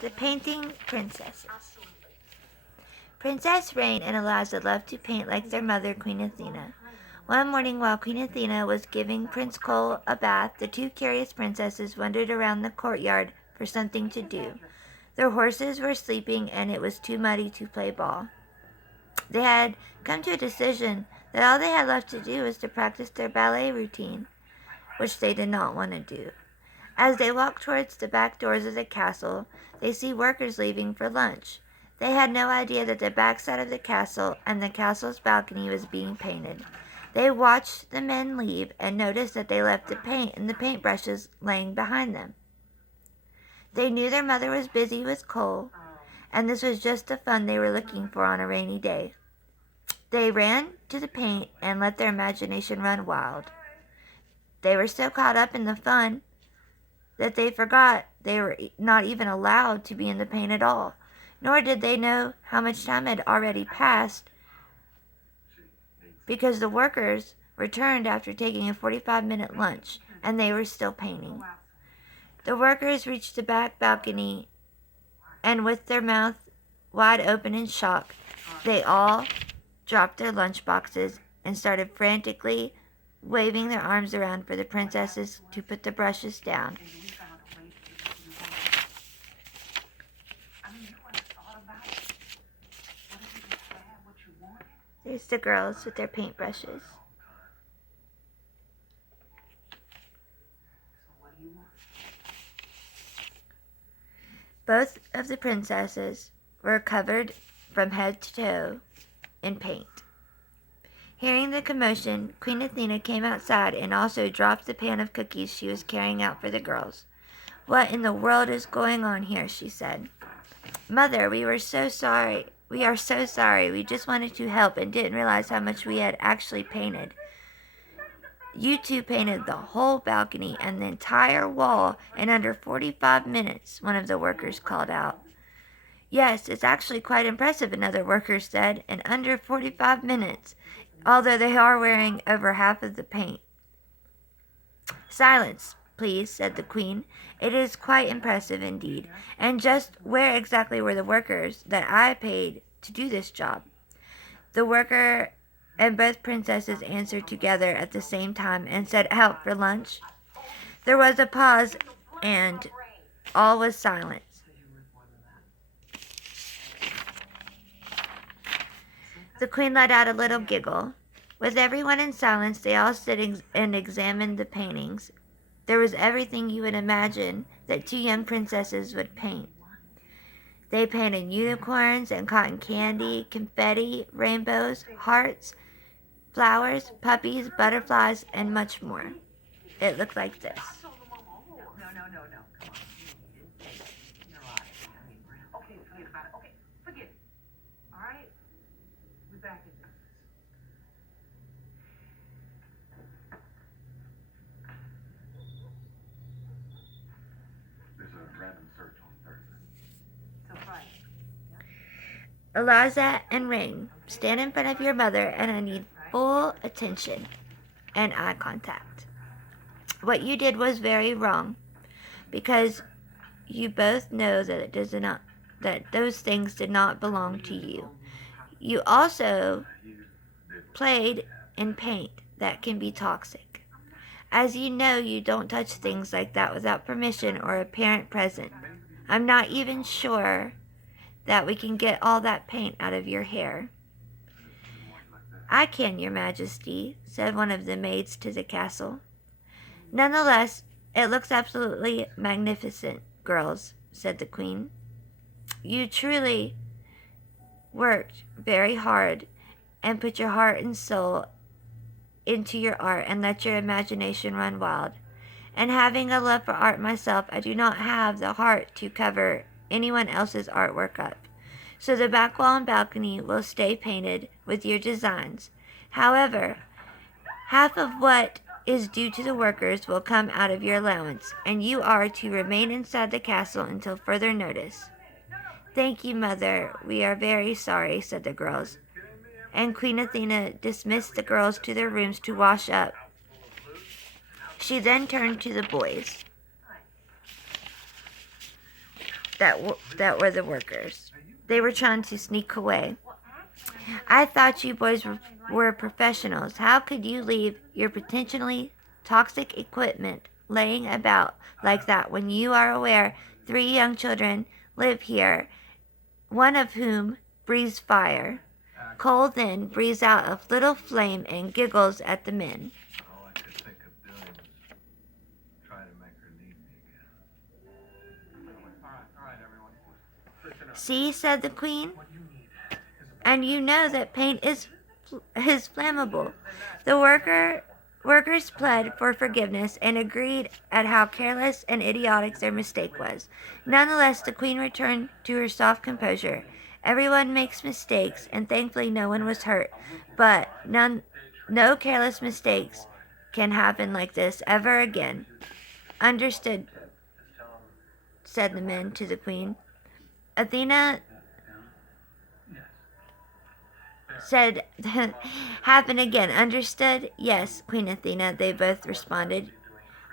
The Painting Princesses. Princess Rain and Eliza loved to paint like their mother, Queen Athena. One morning while Queen Athena was giving Prince Cole a bath, the two curious princesses wandered around the courtyard for something to do. Their horses were sleeping and it was too muddy to play ball. They had come to a decision that all they had left to do was to practice their ballet routine, which they did not want to do. As they walked towards the back doors of the castle, they see workers leaving for lunch. They had no idea that the backside of the castle and the castle's balcony was being painted. They watched the men leave and noticed that they left the paint and the paintbrushes laying behind them. They knew their mother was busy with coal, and this was just the fun they were looking for on a rainy day. They ran to the paint and let their imagination run wild. They were so caught up in the fun that they forgot they were not even allowed to be in the paint at all, nor did they know how much time had already passed because the workers returned after taking a 45-minute lunch and they were still painting. The workers reached the back balcony and with their mouth wide open in shock, they all dropped their lunch boxes and started frantically waving their arms around for the princesses to put the brushes down. There's the girls with their paintbrushes. Both of the princesses were covered from head to toe in paint. Hearing the commotion, Queen Athena came outside and also dropped the pan of cookies she was carrying out for the girls. "What in the world is going on here?" she said. "Mother, we are so sorry. We just wanted to help and didn't realize how much we had actually painted." "You two painted the whole balcony and the entire wall in under 45 minutes, one of the workers called out. "Yes, it's actually quite impressive," another worker said, "in under 45 minutes, although they are wearing over half of the paint." "Silence, please," said the queen. "It is quite impressive indeed. And just where exactly were the workers that I paid to do this job?" The worker and both princesses answered together at the same time and said, "Out for lunch." There was a pause and all was silent. The queen let out a little giggle. With everyone in silence, they all stood and examined the paintings. There was everything you would imagine that two young princesses would paint. They painted unicorns and cotton candy, confetti, rainbows, hearts, flowers, puppies, butterflies, and much more. It looked like this. Eliza and Rain, stand in front of your mother and I need full attention and eye contact. What you did was very wrong because you both know that those things did not belong to you. You also played in paint that can be toxic. As you know, you don't touch things like that without permission or a parent present. I'm not even sure that we can get all that paint out of your hair." "I can, your majesty," said one of the maids to the castle. "Nonetheless, it looks absolutely magnificent, girls," said the queen. "You truly worked very hard and put your heart and soul into your art and let your imagination run wild. And having a love for art myself, I do not have the heart to cover anyone else's artwork up. So the back wall and balcony will stay painted with your designs. However, half of what is due to the workers will come out of your allowance, and you are to remain inside the castle until further notice." "Thank you, mother. We are very sorry," said the girls. And Queen Athena dismissed the girls to their rooms to wash up. She then turned to the boys. that were the workers. They were trying to sneak away. I thought you boys were professionals. How could you leave your potentially toxic equipment laying about like that when you are aware 3 young children live here, one of whom breathes fire? Cole then breathes out a little flame and giggles at the men. All I could think of doing was try to make her need me again. All right, everyone. See, said the queen, and you know that paint is flammable. The workers pled for forgiveness and agreed at how careless and idiotic their mistake was. Nonetheless, the queen returned to her soft composure. Everyone makes mistakes, and thankfully no one was hurt, but no careless mistakes can happen like this ever again. Understood, said the men to the queen. Athena said, happen again. Understood? Yes, Queen Athena, they both responded.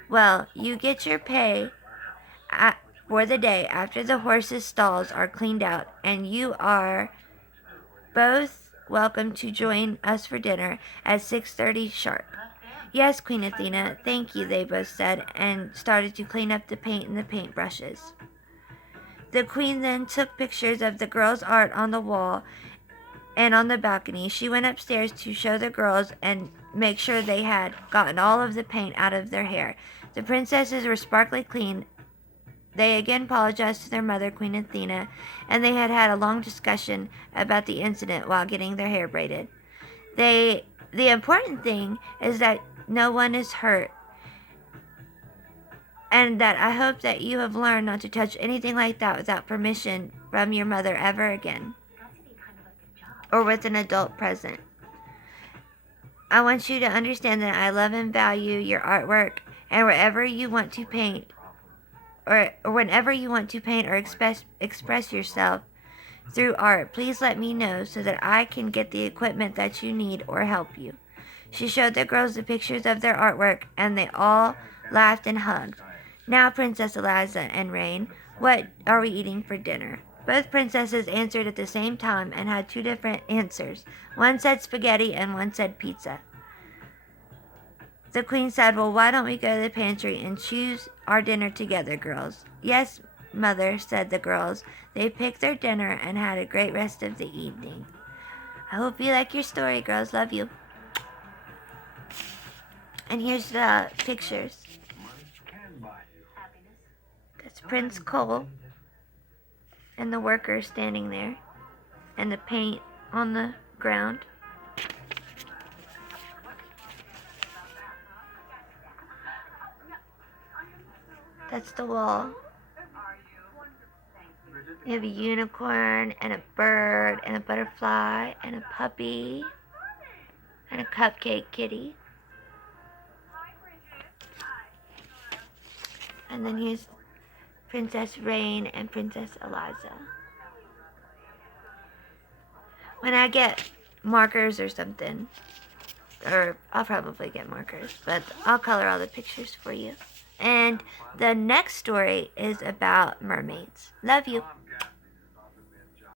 Well, you get your pay for the day after the horses' stalls are cleaned out, and you are both welcome to join us for dinner at 6:30 sharp. Yes, Queen Athena, thank you, they both said, and started to clean up the paint and the paintbrushes. The queen then took pictures of the girls' art on the wall and on the balcony. She went upstairs to show the girls and make sure they had gotten all of the paint out of their hair. The princesses were sparkly clean. They again apologized to their mother, Queen Athena, and they had had a long discussion about the incident while getting their hair braided. The important thing is that no one is hurt, and that I hope that you have learned not to touch anything like that without permission from your mother ever again, or with an adult present. I want you to understand that I love and value your artwork, and wherever you want to paint, or whenever you want to paint or express yourself through art, please let me know so that I can get the equipment that you need or help you. She showed the girls the pictures of their artwork, and they all laughed and hugged. Now, Princess Eliza and Rain, what are we eating for dinner? Both princesses answered at the same time and had 2 different answers. One said spaghetti and one said pizza. The queen said, well, why don't we go to the pantry and choose our dinner together, girls? Yes, mother, said the girls. They picked their dinner and had a great rest of the evening. I hope you like your story, girls. Love you. And here's the pictures. That's Prince Cole and the workers standing there, and the paint on the ground. That's the wall. You have a unicorn and a bird and a butterfly and a puppy and a cupcake kitty. And then here's Princess Rain and Princess Eliza. When I get markers or something, or I'll probably get markers, but I'll color all the pictures for you. And the next story is about mermaids. Love you.